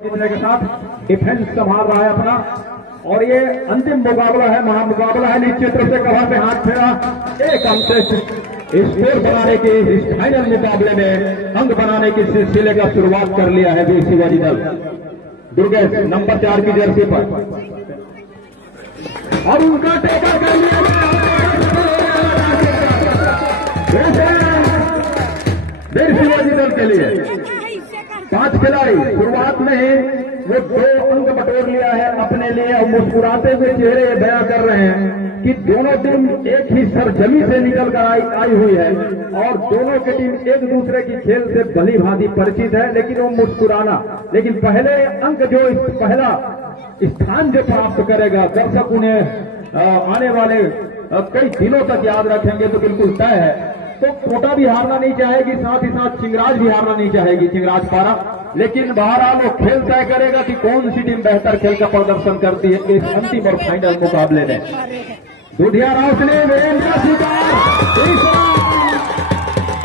जीतने के साथ डिफेंस संभाल रहा है अपना और ये अंतिम मुकाबला है, महामुकाबला है। नीचे तरफ से कवर पे हाथ फेरा, एक अंक से स्कोर बनाने के इस फाइनल मुकाबले में अंक बनाने के सिलसिले का शुरुआत कर लिया है वीर शिवाजी दल दुर्गेश नंबर 4 की जर्सी पर। और उनका टेकर कर लिया वीर शिवाजी दल के लिए 5 खिलाड़ी शुरुआत में ही वो 2 अंक बटोर लिया है अपने लिए और मुस्कुराते हुए चेहरे बयां कर रहे हैं कि दोनों टीम एक ही सरजमी से निकल कर आई हुई है और दोनों की टीम एक दूसरे की खेल से भली भांति परिचित है। लेकिन वो मुस्कुराना, लेकिन पहले अंक जो पहला स्थान जो प्राप्त करेगा, दर्शक उन्हें आने वाले कई दिनों तक याद रखेंगे तो बिल्कुल तय है। तो कोटा भी हारना नहीं चाहेगी, साथ ही साथ चिंगराज भी हारना नहीं चाहेगी, चिंगराज पारा। लेकिन बहरहाल वो खेल तय करेगा कि कौन सी टीम बेहतर खेल का प्रदर्शन करती है इस अंतिम और फाइनल मुकाबले में। दुधिया रोशनी वीरेंद्र शिकार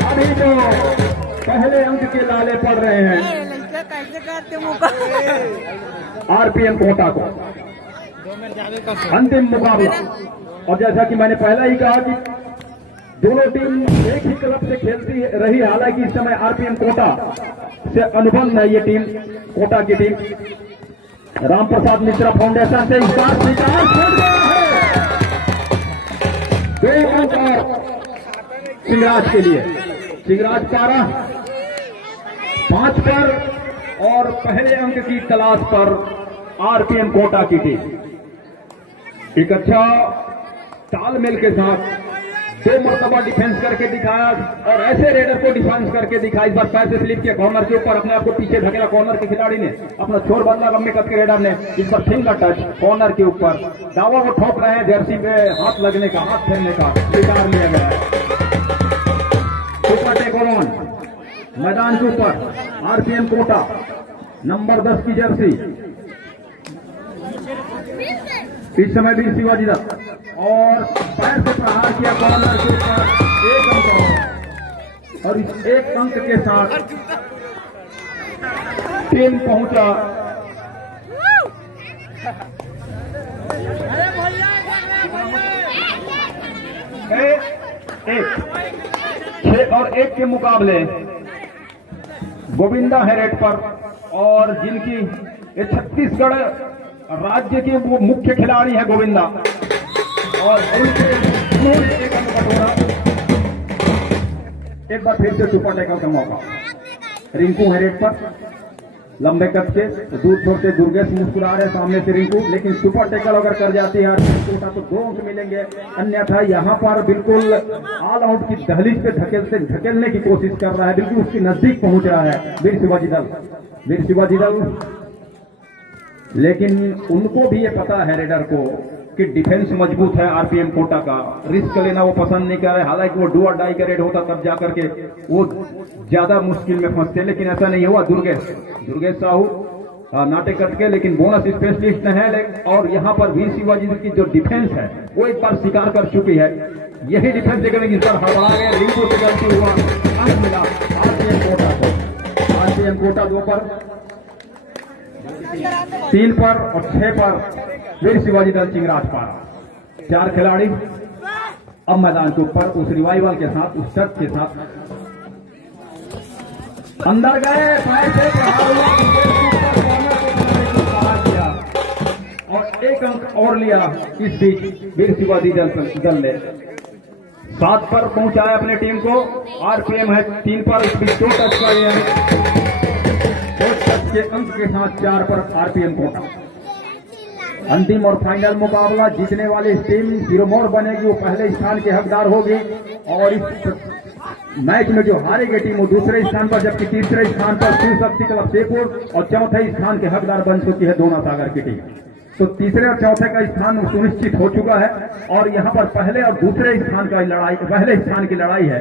अभी तो पहले अंक के लाले पड़ रहे हैं आरपीएम कोटा को। अंतिम मुकाबला, और जैसा कि मैंने पहला ही कहा कि दोनों टीम एक ही क्लब से खेलती रही, हालांकि इस समय आरपीएम कोटा से अनुबंध है ये टीम, कोटा की टीम। राम प्रसाद मिश्रा फाउंडेशन से इस बार शिकार छोड़ गया है 2 अंक और चिंगराज के लिए। चिंगराज पारा 5 पर और पहले अंक की तलाश पर आरपीएम कोटा की टीम। एक अच्छा तालमेल के साथ 2 मरतबा डिफेंस करके दिखाया और ऐसे रेडर को डिफेंस करके दिखाया। इस बार पैर से स्लिप किया कॉर्नर के ऊपर, अपने आप को पीछे धकेला कॉर्नर के खिलाड़ी ने, अपना छोर बदला गम्मे कद के रेडर ने। इस बार फिंगर टच कॉर्नर के ऊपर, दावा वो ठोक रहे हैं जर्सी पे हाथ लगने का, हाथ फेरने का स्वीकार लिया गया है। सुपर टेक ऑन मैदान के ऊपर आरपीएम कोटा नंबर 10 की जर्सी। इस समय भी शिवाजी दत्त और पैर से प्रहार किया कॉर्नर के ऊपर, 1 अंक और इस 1 अंक के साथ टीम पहुंचा एक 6 और 1 के मुकाबले गोविंदा है रेड पर, और जिनकी छत्तीसगढ़ राज्य के वो मुख्य खिलाड़ी है गोविंदा, और एक अंक बटोरा। एक बार फिर से सुपर टैकल का मौका, रिंकू है रेड पर लंबे कद के, दूर छोड़ते दुर्गेश मुस्कुरा रहे सामने से रिंकू। लेकिन सुपर टैकल अगर कर जाती है कोटा तो 2 अंक मिलेंगे, अन्यथा यहां पर बिल्कुल ऑल आउट की दहलीज पे धकेलने की कोशिश कर रहा है, बिल्कुल उसके नजदीक पहुंच रहा है वीर शिवाजी दल। वीर शिवाजी दल, लेकिन उनको भी ये पता है रेडर को कि डिफेंस मजबूत है आरपीएम कोटा का, रिस्क लेना वो पसंद नहीं कर रहे। हालांकि वो डू और डाई का रेड होता तब जाकर के वो ज्यादा मुश्किल में फंसते, लेकिन ऐसा नहीं हुआ। दुर्गेश साहू नाटे कट के, लेकिन बोनस स्पेशलिस्ट है। और यहाँ पर वीर शिवाजी की जो डिफेंस है वो एक बार शिकार कर चुकी है। यही डिफेंस देखने की पर हड़बड़ा गए, रिंकू से गलती हुआ, अंक मिला आरपीएम कोटा को। आरपीएम कोटा 2 पर, 3 पर और 6 पर वीर शिवाजी दल चिंगराज पारा। 4 खिलाड़ी अब मैदान के ऊपर उस रिवाइवल के साथ, उस टच के साथ अंदर गए, पैर से प्रहार हुआ, और 1 अंक और लिया। इस बीच वीर शिवाजी दल ने 7 पर पहुंचाया अपने टीम को। आरपीएम है 3 पर, इस बीच 2 टच का लिया, 2 टच के अंक के साथ 4 पर आरपीएम कोटा। अंतिम और फाइनल मुकाबला, जीतने वाली टीम सिरमौर बनेगी, वो पहले स्थान के हकदार होगी। और इस मैच में जो हारेगी टीम वो दूसरे स्थान पर, जबकि तीसरे स्थान पर शिव शक्ति क्लब शेखपुर, और चौथे स्थान के हकदार बन चुकी है दोना सागर की टीम। तो तीसरे और चौथे का स्थान सुनिश्चित हो चुका है, और यहाँ पर पहले और दूसरे स्थान का लड़ाई, पहले स्थान की लड़ाई है,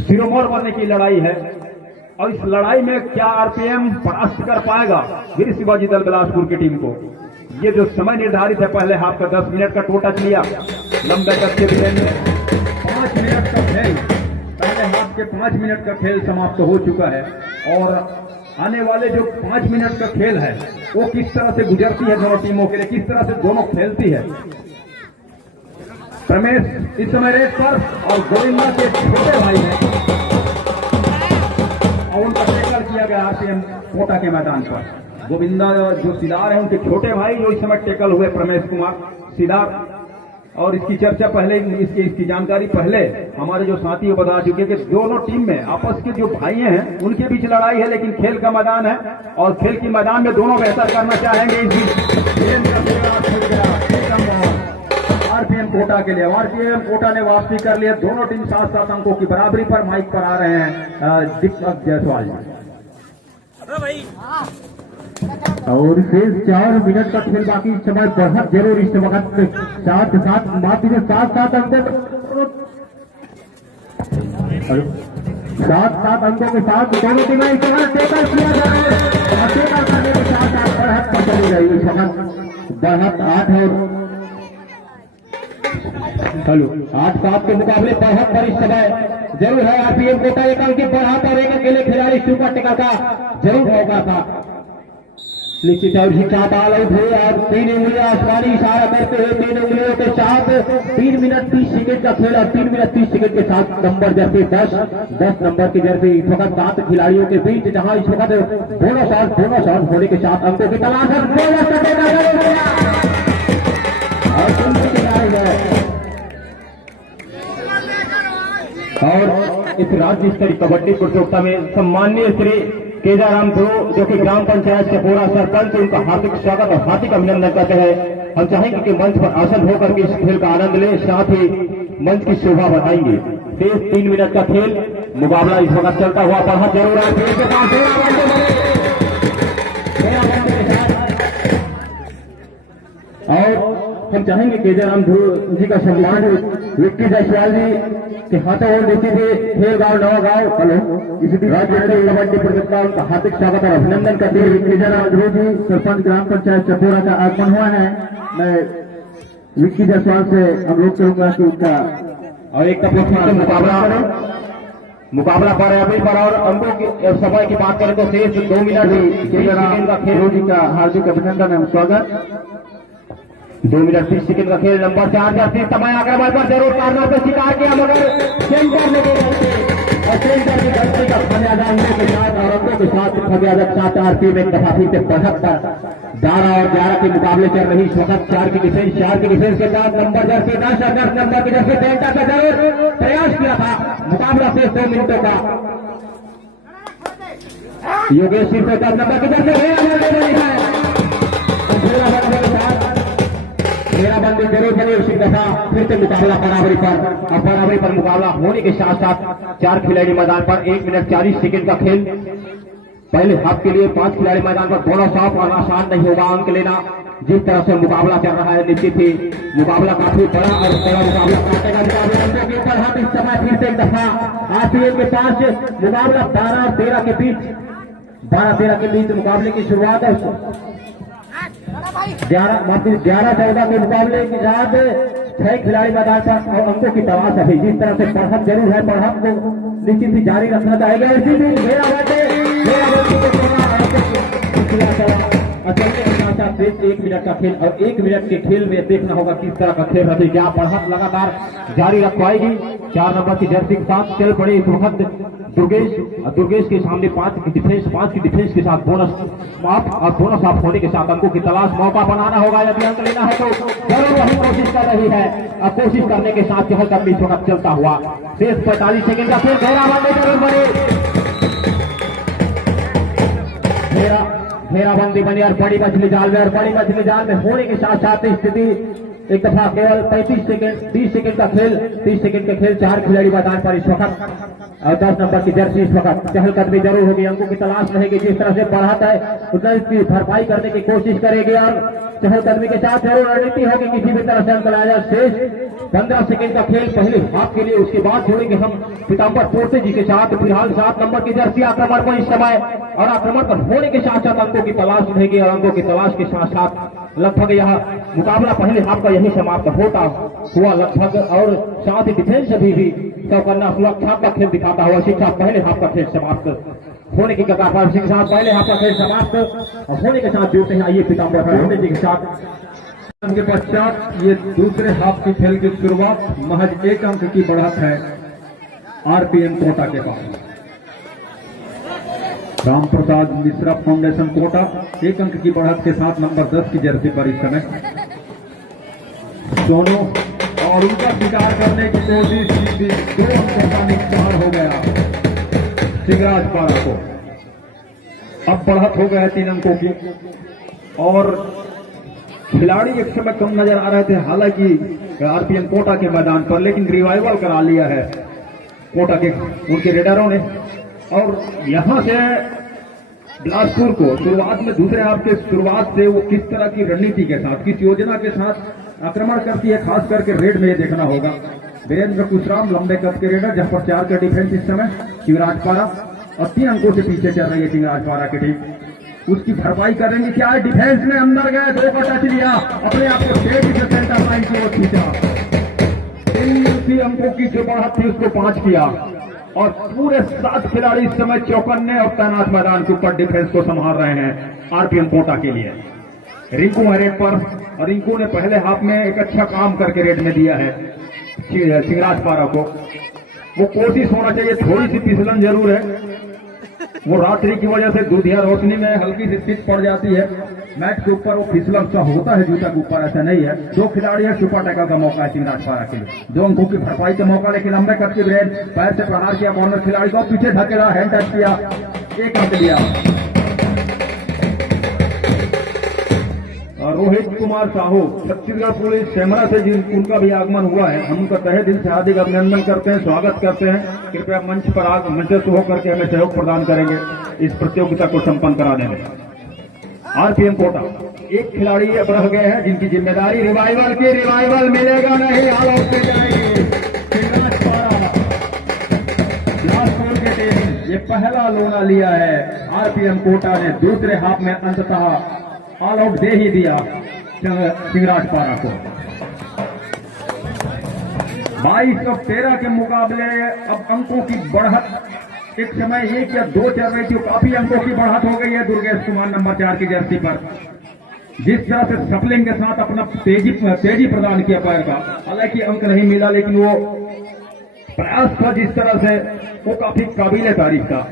सिरमौर बनने की लड़ाई है। और इस लड़ाई में क्या आरपीएम परास्त कर पाएगा वीर शिवाजी दल बिलासपुर की टीम को? ये जो समय निर्धारित है, पहले हाफ का 10 मिनट का टोटा लिया, लंबे तक के भी 5 मिनट का खेल, पहले हाफ के 5 मिनट का खेल समाप्त हो चुका है। और आने वाले जो 5 मिनट का खेल है वो किस तरह से गुजरती है दोनों टीमों के लिए, किस तरह से दोनों खेलती है। रमेश इस समय रेड पर और गोविंदा के छोटे भाई हैं और उनका टैकल किया गया आरपीएम कोटा के मैदान पर। गोविंदा जो सिदार है उनके छोटे भाई जो इस समय टैकल हुए प्रमेश कुमार सिदार। और इसकी चर्चा पहले इसकी जानकारी पहले हमारे जो साथी बता चुके कि दोनों टीम में आपस के जो भाई हैं उनके बीच लड़ाई है, लेकिन खेल का मैदान है और खेल के मैदान में दोनों बेहतर करना चाहेंगे। इस बीच आरपीएम कोटा के लिए आरपीएम कोटा ने वापसी कर लिया। दोनों टीम 7-7 अंकों की बराबरी पर माइक पर आ रहे हैं दीपक जायसवाल जी। और शेष 4 मिनट का खेल बाकी, इस समय बहुत जरूर इस वक्त 7-7 माफी से 7-7 अंकों 7-7 अंकों के साथ दोनों टीमें इस समय टेकल किया जा रहा है और टेकल करने के साथ साथ बढ़त पर चली गई। इस वक्त बढ़त 8 और 8-7 के मुकाबले बढ़त पर इस समय जरूर है आरपीएम कोटा। एक अंक की बढ़त और एक अकेले खिलाड़ी सुपर टेकल का जरूर मौका था। निश्चित है उसी चाहता आउट हुए और 3 उंगलियां आसमानी इशारा करते हुए 3 उंगलियों के साथ 3 मिनट 30 सेकंड का खेल और 3 मिनट 30 सेकंड के साथ नंबर जर्सी 10 नंबर की जर्सी इस वक्त 7 खिलाड़ियों के बीच, जहां इस वक्त दोनों शॉट होने के साथ अंकों की तलाश और इस राज्य स्तरीय कबड्डी प्रतियोगिता में सम्माननीय श्री केदाराम ध्रुव जो कि ग्राम पंचायत के पूरा सरपंच, उनका हार्दिक स्वागत और हार्दिक अभिनंदन करते हैं। हम चाहेंगे कि मंच पर आसन होकर के इस खेल का आनंद लें, साथ ही मंच की शोभा बढ़ाएंगे। शेष 3 मिनट का खेल मुकाबला इस वक्त चलता हुआ बढ़त जरूर है और हम चाहेंगे केदाराम ध्रुव जी का सम्मान विक्की जायसवाल जी के हाथों और देते हुए खेल गांव नवा गांव इस राज्य कबड्डी प्रतियोगिता उनका हार्दिक स्वागत और अभिनंदन करते हुए केदाराम ध्रुव जी सरपंच ग्राम पंचायत चपोरा का आगमन हुआ है। मैं विक्की जायसवाल से अनुरोध करूंगा कि उनका और एक मुकाबला पर अभी पर और अंकों के समय की बात करें तो शेष 2 मिनट केदाराम ध्रुव जी का हार्दिक अभिनंदन एवं स्वागत। 2 मिनट 30 सेकंड का खेल नंबर 4 जैसे समय आक्रमण पर जरूर कार्नर पे शिकार किया मगर सेंटर में और सेंटर की गलती का खमियाजा अंकों के साथ और अंकों के साथ खमियाजा के साथ आरपीएम एक दफा फिर से बढ़त पर 12 और 11 के मुकाबले चल रही इस वक्त 4 की डिफेंस के साथ नंबर जैसे 10 नंबर की जैसे सेंटर का जरूर प्रयास किया था। मुकाबला से 2 मिनटों का योगेश सिंह से 10 नंबर की जैसे घेराबंदी जरूर बनी उसी दफा फिर से मुकाबला बराबरी पर और बराबरी पर मुकाबला होने के साथ साथ 4 खिलाड़ी मैदान पर 1 मिनट 40 सेकंड का खेल। पहले हाफ के लिए 5 खिलाड़ी मैदान पर दोनों साफ और आसान नहीं होगा अंक लेना। जिस तरह से मुकाबला चल रहा है निश्चित ही मुकाबला काफी बड़ा और बड़ा मुकाबला काटेगा। मुकाबला के ऊपर हाथ इस समय फिर से एक दफा आरपीएम के पास मुकाबला 12 और 13 के बीच मुकाबले की शुरुआत है। 11-14 के मुकाबले के साथ 6 खिलाड़ी मैदान पर और अंकों की तलाश है। जिस तरह से बढ़त जरूर है, बढ़त को निश्चित ही जारी रखना चाहेगा। इसी बीच चलते के साथ साथ 1 मिनट का खेल और 1 मिनट के खेल में देखना होगा किस तरह का खेल रहती है, क्या बढ़त लगातार जारी रख पाएगी। 4 नंबर की जर्सी के साथ चल पड़े इस वक्त दुर्गेश के सामने 5 की डिफेंस के साथ बोनस साफ होने के साथ अंकों की तलाश मौका बनाना होगा। यदि अंक लेना है तो जरूर वही कोशिश कर रही है और कोशिश करने के साथ चहल कदमी इस वक्त चलता हुआ शेष 45 सेकंड का खेल घेराबंदी बनी और बड़ी मछली जाल में होने के साथ साथ स्थिति एक दफा केवल 30 सेकंड का खेल 4 खिलाड़ी मैदान पर इस वक्त और 10 नंबर की जर्सी इस वक्त चहलकदमी जरूर होगी। अंकों की तलाश रहेगी। जिस तरह से बढ़त है उतना इसकी भरपाई करने की कोशिश करेगी और चहलकदमी के साथ जरूर रणनीति होगी किसी भी तरह से अंक लाया जाए। शेष 15 सेकंड का खेल पहले हाफ के लिए, उसके बाद जोड़ेंगे हम पीताम्बर पोर्ते जी के साथ। फिलहाल 7 नंबर की जर्सी आक्रमण पर इस समय और आक्रमण पर होने के साथ साथ अंकों की तलाश रहेगी और अंकों की तलाश के साथ साथ लगभग यह मुकाबला पहले हाफ का यही समाप्त होता हुआ लगभग और साथ ही डिफेंस अभी भी सब करना सुरक्षा का खेल दिखाता हुआ शिक्षा पहले हाफ का खेल समाप्त होने की कगार पर के साथ पहले हाफ का खेल समाप्त और होने के साथ जोड़ते हैं आइए पीताम्बर होने के साथ के पश्चात ये दूसरे हाफ की खेल की शुरुआत महज 1 अंक की बढ़त है आरपीएम कोटा के पास। राम प्रसाद मिश्रा फाउंडेशन कोटा 1 अंक की बढ़त के साथ नंबर 10 की जर्सी पर इस समय सोनू और उनका शिकार करने की कोशिश की थी, 2 अंकों का नुकसान हो गया सिंगराज पारा को। अब बढ़त हो गया 3 अंकों की और खिलाड़ी एक समय कम नजर आ रहे थे हालांकि आरपीएम कोटा के मैदान पर, लेकिन रिवाइवल करा लिया है कोटा के उनके रेडरों ने। और यहां से बिलासपुर को शुरुआत में दूसरे हाफ के शुरुआत से वो किस तरह की रणनीति के साथ, किस योजना के साथ आक्रमण करती है, खास करके रेड में ये देखना होगा। वीरेंद्र कुशराम लंबे कद के रेडर, जहां पर 4 का डिफेंस इस समय शिवराज पारा और 3 अंकों से पीछे चल रही है शिवराज पारा की टीम। उसकी भरपाई करेंगे क्या? डिफेंस में अंदर गए, 2 का टच लिया, अपने आप को स्टेट से सेंटर लाइन की ओर खींचा। 3 अंकों की जो बढ़त थी उसको 5 किया और पूरे 7 खिलाड़ी इस समय चौकन्ने और तैनात मैदान के ऊपर डिफेंस को संभाल रहे हैं आरपीएम कोटा के लिए। रिंकू है रेड पर और रिंकू ने पहले हाफ में एक अच्छा काम करके रेड में दिया है सिंगराज पारा को। वो कोशिश होना चाहिए, थोड़ी सी फिसलन जरूर है, वो रात्रि की वजह से दूधिया रोशनी में हल्की सी पिच पड़ जाती है मैच के ऊपर, वो फिसलन सा होता है जूता के ऊपर, ऐसा नहीं है। 2 खिलाड़ी है, सुपर टैकल का मौका है सिंगराज पारा के लिए, 2 अंकों की भरपाई का मौका, लेकिन लंबे कट के ब्रेड पैर से प्रहार किया कॉर्नर खिलाड़ी को, पीछे धकेला, हैंड टच किया, 1 अंक लिया। रोहित कुमार साहू छत्तीसगढ़ पुलिस सेमरा से उनका भी आगमन हुआ है, हम उनका तहे दिल से हार्दिक अभिनंदन करते हैं, स्वागत करते हैं। कृपया मंच पर मंचस्थ होकर के हमें सहयोग प्रदान करेंगे इस प्रतियोगिता को संपन्न कराने में। आरपीएम कोटा 1 खिलाड़ी अब रह गए हैं जिनकी जिम्मेदारी रिवाइवल की, रिवाइवल मिलेगा नहीं, ऑल आउट पे जाएंगे सिंगराज पारा। बिलासपुर के टीम ये पहला लोना लिया है, आरपीएम कोटा ने दूसरे हाफ में अंततः ऑल आउट दे ही दिया सिंगराज पारा को। 22-13 के मुकाबले अब अंकों की बढ़त एक समय 1 या 2 चल रही थी, काफी अंकों की बढ़त हो गई है दुर्गेश कुमार नंबर 4 की जर्सी पर। जिस तरह से सफलिंग के साथ अपना तेजी प्रदान किया पैर का, हालांकि अंक नहीं मिला लेकिन वो प्रयास था जिस तरह से, वो काफी काबिले तारीफ था।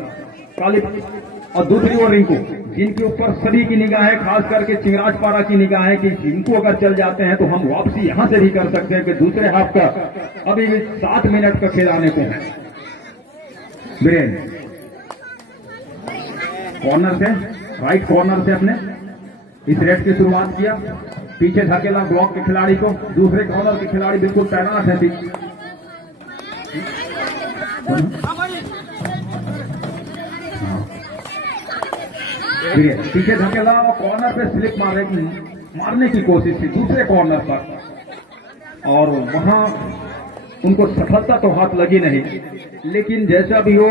और दूसरी ओर रिंकू जिनके ऊपर सभी की निगाहें, खास करके सिंगराज पारा की निगाहें कि इनको अगर चल जाते हैं तो हम वापसी यहां से भी कर सकते हैं कि दूसरे हाफ का अभी 7 मिनट का खेल आने को है। बीरेन कॉर्नर से, राइट कॉर्नर से अपने इस रेड की शुरुआत किया, पीछे धकेला ब्लॉक के खिलाड़ी को, दूसरे कॉर्नर के खिलाड़ी बिल्कुल तैनात है पीछे धकेला और कॉर्नर पे स्लिप मारने की कोशिश थी दूसरे कॉर्नर पर और वहां उनको सफलता तो हाथ लगी नहीं, लेकिन जैसा भी हो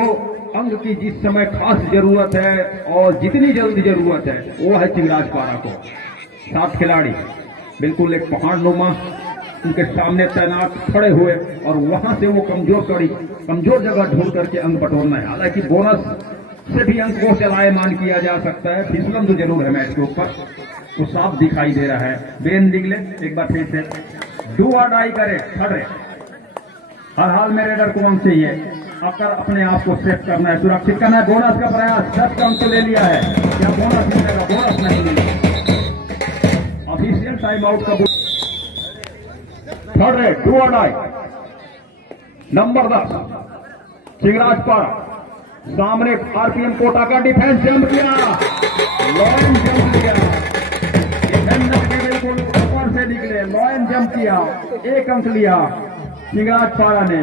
अंग की जिस समय खास जरूरत है और जितनी जल्दी जरूरत है वो है सिंगराज पारा को। 7 खिलाड़ी बिल्कुल एक पहाड़ नुमा उनके सामने तैनात खड़े हुए और वहां से वो कमजोर जगह ढूंढ करके अंक बटोरना है। हालांकि बोनस से भी अंक को चलायमान किया जा सकता है, फिसलन तो जरूर है मैच के ऊपर, वो साफ दिखाई दे रहा है। बेन दिगले एक बार फिर से डू और डाई करे, खड़े हर हाल में रेडर को अंक चाहिए, अगर अपने आप को सेफ करना है, सुरक्षित करना है। बोनस का प्रयास 10 अंक ले लिया है, क्या बोनस मिलेगा? बोनस नहीं मिलेगा। ऑफिशियल टाइम आउट का थर्ड रेड डू और डाई नंबर 10 सिंगराज पारा, सामने आरपीएम कोटा का डिफेंस जंप किया, लॉयन जंप किया, डिफेंडर के बिल्कुल ऊपर से निकले, लॉयन जंप किया, 1 अंक लिया सिंगराज पारा ने।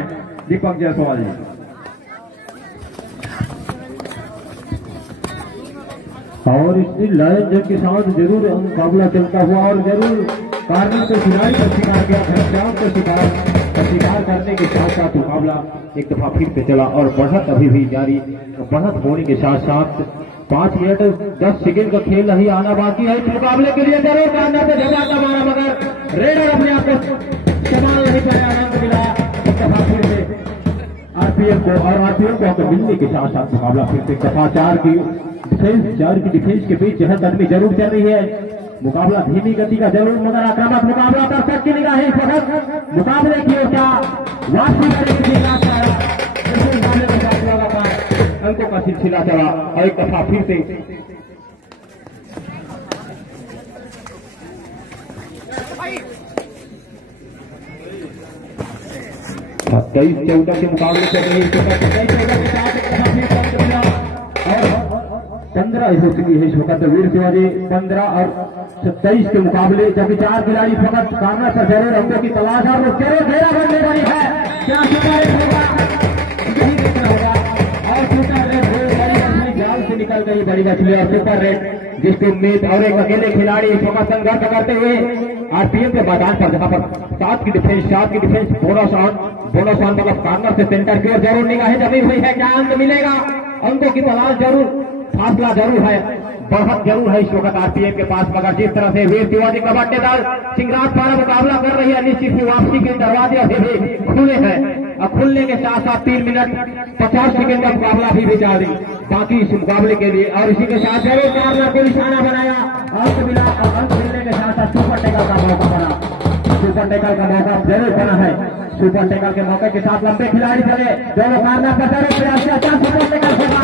दीपक जायसवाल जी और इस लॉयन जंप के साथ जरूर मुकाबला चलता हुआ और जरूर कार्नर को खिलाड़ी का शिकार किया, घटनाओं को शिकार करने के साथ साथ मुकाबला एक दफा फिर से चला और बढ़त अभी भी जारी। बढ़त होने के साथ साथ 5 मिनट 10 सेकंड का खेल नहीं आना बाकी है इस मुकाबले के लिए। जरूर कार्नर से झपाटा मारा मगर रेडर अपने आप को संभाल नहीं पाया, आनंद मिला एक दफा फिर से आरपीएफ को, और आरपीएफ को अगर मिलने के साथ साथ मुकाबला फिर से दफा 4 की डिफेंस के बीच चहलकदमी जरूर चल रही है। मुकाबला धीमी गति का जरूर मगर आक्रामक मुकाबला पर सबकी निगाह इस वक्त मुकाबले की ओर क्या वापसी अंकों का सिलसिला चला और एक दफा फिर से 23-14 के मुकाबले चल रही है। और 15 इस वक्त वीर शिवाजी 15 और 27 के मुकाबले, जबकि 4 खिलाड़ी फकत कार्नर पर जरूर अंकों की तलाश और जरूर घेरा बनने वाली है। क्या सुपर होगा यही देखना होगा। और सुपर रेड जाल से निकल गई बड़ी मछली और सुपर रेड जिसकी उम्मीद और एक अकेले खिलाड़ी इस वक्त संघर्ष करते हुए आरपीएम के मैदान पर, जहां पर 7 की डिफेंस बोनस ऑन मतलब कार्नर से सेंटर की ओर जरूर निगाहें जमी हुई है। क्या अंक मिलेगा? अंकों की तलाश जरूर, फासला जरूर है, बहुत जरूर है इस वक्त आरपीएम के पास। मगर जिस तरह से वीर शिवाजी कबड्डी दल सिंगराजपारा मुकाबला कर रही है, निश्चित ही वापसी के दरवाजे अभी भी खुले हैं। अब खुलने के साथ साथ 3 मिनट 50 सेकंड का मुकाबला भी जारी बाकी इस मुकाबले के लिए। और इसी के साथ जरूर कार्नर को निशाना बनाया, अंक मिला और अंक मिलने के साथ साथ सुपर टैकल का मौका बना। सुपर टैकल का मौका जरूर बना है। सुपर टैकल के मौके के साथ लंबे खिलाड़ी चले, दोनों कार्नर पर जरूर प्रयास किया, सुपर टैकल होगा।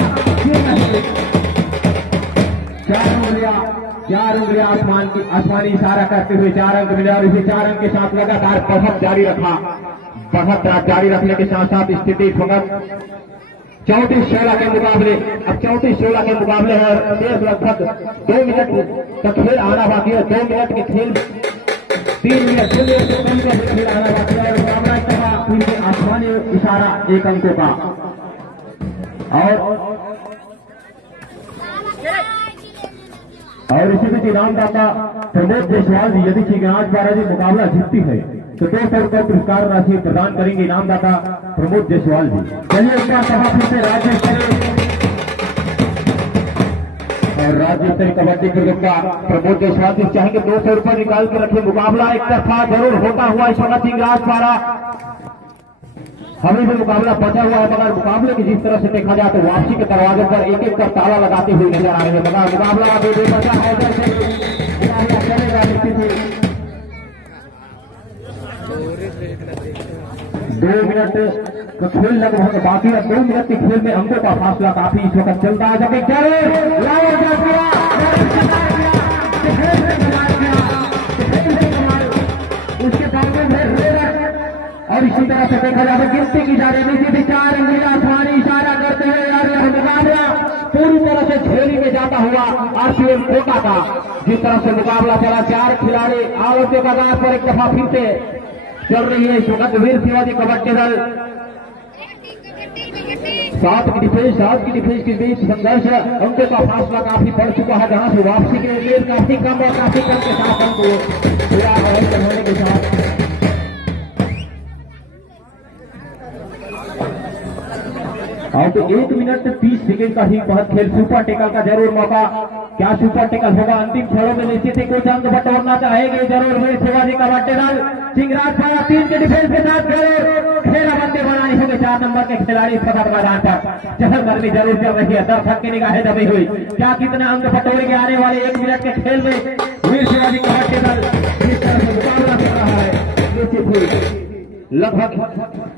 4 उंगलियां आसमानी इशारा करते हुए 4 अंक मिले और इसी 4 अंक के साथ लगातार बढ़त जारी रखा। बढ़त जारी रखने के साथ साथ स्थिति फकत 34-16 के मुकाबले, अब 34-16 के मुकाबले है। लगभग 2 मिनट तक खेल आना बाकी है। 2 मिनट के खेल 3 मिनट खेल आना बाकी है। मुकाबला फिर आसमानी इशारा 1 अंकों का। और इसी बीच इनामदाता प्रमोद जायसवाल जी, यदि सिंगराजपारा जी मुकाबला जीतती है तो 200 रुपये पुरस्कार राशि प्रदान करेंगे इनामदाता प्रमोद जायसवाल जी। चलिए एक बार सभा फिर से राज्य स्तरीय कबड्डी प्रतियोगिता प्रमोद जायसवाल जी चाहेंगे 200 रुपये निकाल के रखे। मुकाबला एक तरफा जरूर होता हुआ इस वक्त सिंगराजपारा, हमें भी मुकाबला बचा हुआ है। मगर मुकाबले की जिस तरह से देखा जाए तो वापसी के दरवाजे पर एक एक कर ताला लगाते हुए नजर आ रहे हैं। मगर मुकाबला अभी भी बचा है, चलेगा निश्चित। 2 मिनट का खेल लगभग बाकी है। 2 मिनट के खेल में अंकों का फासला काफी इस वक्त चलता है। जब उसके बावजूद और इसी तरह से देखा जाए गिनती की जा रही है। 4 उंगलियां आसमानी इशारा करते हुए मुकाबला पूरी तरह से झेली में जाता हुआ आरपीएम कोटा का जिस तरह से मुकाबला चला। 4 खिलाड़ी आलोचे कगार पर एक दफा फिर से चल रही है इस वक्त वीर शिवाजी कबड्डी दल। 7 की डिफेंस के बीच संघर्ष, अंकों का फासला काफी बढ़ चुका है। जहां से वापसी के लिए काफी कम और काफी कम के साथ अंक होने के साथ और तो 1 मिनट 30 सेकंड का ही बहुत खेल। सुपर टैकल का जरूर मौका, क्या सुपर टैकल होगा? अंतिम क्षणों में निश्चित ही कुछ अंक बटोरना चाहेंगे जरूर वीर शिवाजी कबड्डी दल। सिंगराजपारा 3 के डिफेंस के साथ जरूर खेला बंदे बनानी होगी। 4 नंबर के खिलाड़ी फकत मैदान पर चहलकदमी जरूर चल रही है। दर्शक की निगाहें जमी हुई, क्या कितने अंक बटोरेंगे आने वाले 1 मिनट के खेल में वीर शिवाजी कबड्डी दल जिस तरह से मुकाबला कर रहा है। निश्चित ही लगभग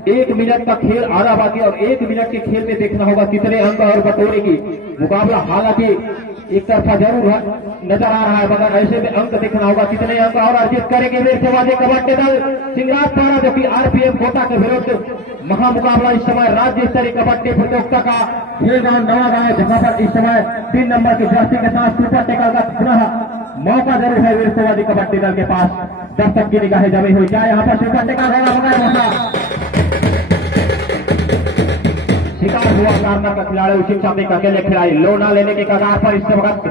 1 मिनट का खेल आधा बाकी और 1 मिनट के खेल में देखना होगा कितने अंक और बटोरेगी मुकाबला। हालांकि एक तरफा जरूर नजर आ रहा है, मगर ऐसे में अंक देखना होगा कितने अंक और अर्जित करेंगे वीर शिवाजी कबड्डी दल सिंगराजपारा, जो कि आरपीएम कोटा के विरुद्ध महामुकाबला इस समय राज्य स्तरीय कबड्डी प्रतियोगिता का खेलगांव नवागांव, जहां पर इस समय 3 नंबर की जर्सी के साथ सुपर टैकल का पुनः मौका जरूर है वीर शिवाजी कबड्डी दल के पास। दर्शक की निगाहें जमी हुई, क्या यहाँ पर सुपर टैकल होगा? मगर मौका शिकार हुआ कार्नर का खिलाड़ी उचित समय का अकेले खिलाड़ी लो ना लेने के कगार पर इस वक्त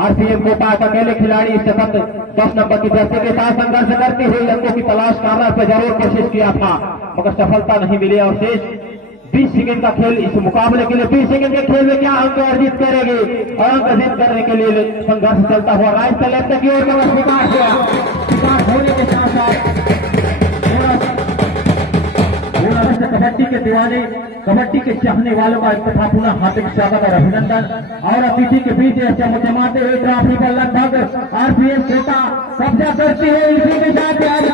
आरपीएम कोटा का अकेले खिलाड़ी इस वक्त 10 नंबर की जर्सी के साथ संघर्ष करती हुई अंकों की तलाश कार्नर पर जरूर कोशिश किया था, मगर सफलता नहीं मिली। और शेष 20 सेकंड का खेल इस मुकाबले के लिए। 20 सेकंड के खेल में क्या अंक अर्जित करेगी और अंक अर्जित करने के लिए संघर्ष चलता हुआ राइट से लेफ्ट की ओर का शिकार हुआ। शिकार होने के साथ साथ समस्त कबड्डी के दीवाने, कबड्डी के चाहने वालों का एक तथा पुनः हार्दिक स्वागत और अभिनंदन। और अतिथि के बीच जमाते हुए ट्रॉफी पर लगभग आरपीएम कोटा कब्जा करती है। इसी के साथ आज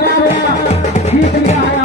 जीत लिया है